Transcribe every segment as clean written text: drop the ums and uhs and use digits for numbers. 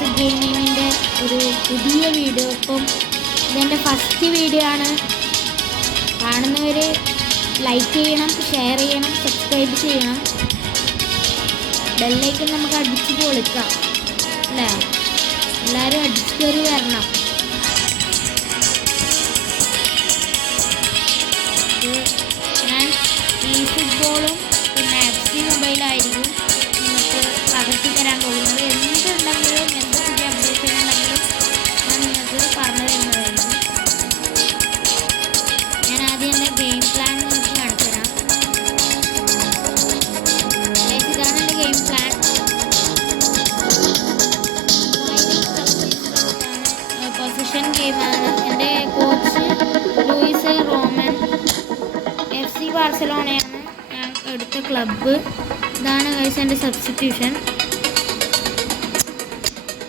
Classic ഗെയിമിങ്ങിൻ്റെ ഒരു പുതിയ video. ഇപ്പം ഇതെൻ്റെ ഫസ്റ്റ് വീഡിയോ ആണ്. കാണുന്നവർ ലൈക്ക് ചെയ്യണം, ഷെയർ ചെയ്യണം, സബ്സ്ക്രൈബ് ചെയ്യണം. ബെല്ലൈക്കൺ നമുക്ക് അടിച്ച് പൊളിക്കാം അല്ലേ? എല്ലാവരും അടിച്ച് കയറി വരണം. ഞാൻ ഈ ഫുട്ബോളും പിന്നെ FC മൊബൈലായിരിക്കും നിങ്ങൾക്ക് പകർത്തി തരാൻ പോകുന്നത്. എന്തുണ്ടെങ്കിലും എന്ത് പുതിയ അപ്ഡേഷൻ ഉണ്ടെങ്കിലും ഞാൻ നിങ്ങൾക്ക് പറഞ്ഞു തരുന്നതായിരുന്നു. ഞാൻ ആദ്യം എൻ്റെ ഗെയിം പ്ലാൻ നിങ്ങൾക്ക് കാണിച്ചു തരാം. ഇതാണ് എൻ്റെ ഗെയിം പ്ലാൻ. പൊസിഷൻ ഗെയിമാണ്. എൻ്റെ കോച്ച് ലൂയിസ് റോമൻ. FC ബാർസലോണയാണ് ഞാൻ എടുത്ത ക്ലബ്ബ്. ഇതാണ് ഗൈസ് എൻ്റെ സബ്സ്റ്റിറ്റ്യൂഷൻ.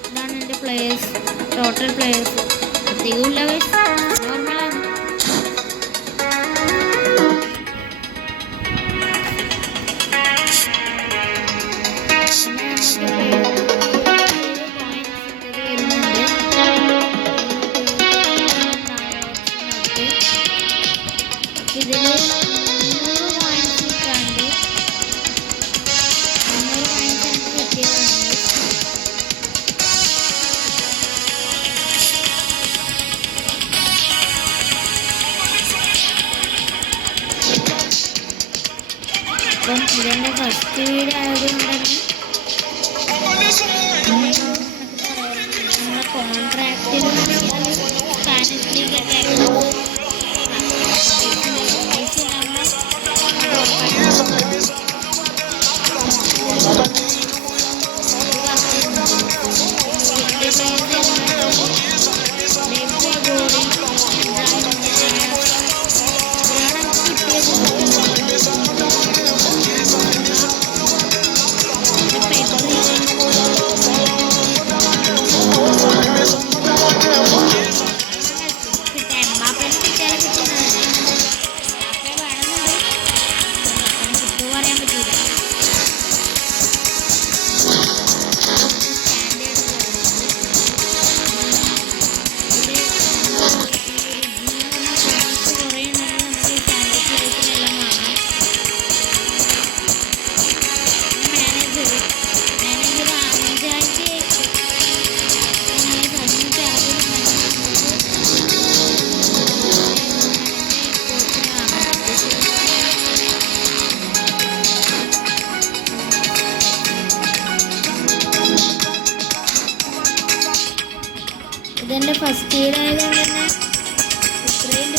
ഇതാണ് എൻ്റെ പ്ലെയേഴ്സ്, ടോട്ടൽ പ്ലെയേഴ്സ്. അധികമില്ല ഗൈസ്, നോർമലാണ്. ഇതിൽ 100 പോയിന്റ്സ് കിട്ടാണ്ട് 100 പോയിന്റ്സ് എനിക്ക് കിട്ടിയതാണ്. അപ്പം ഇതെൻ്റെ ഫസ്റ്റ് വീഡിയോ ആയതുകൊണ്ട് തന്നെ നമ്മുടെ കോൺട്രാക്റ്റിൽ സ്പാനിഷ് ലീഗൊക്കെ ഇതെൻ്റെ ഫസ്റ്റ് ഇയർ ആയതുകൊണ്ട് തന്നെ ഇത്രയും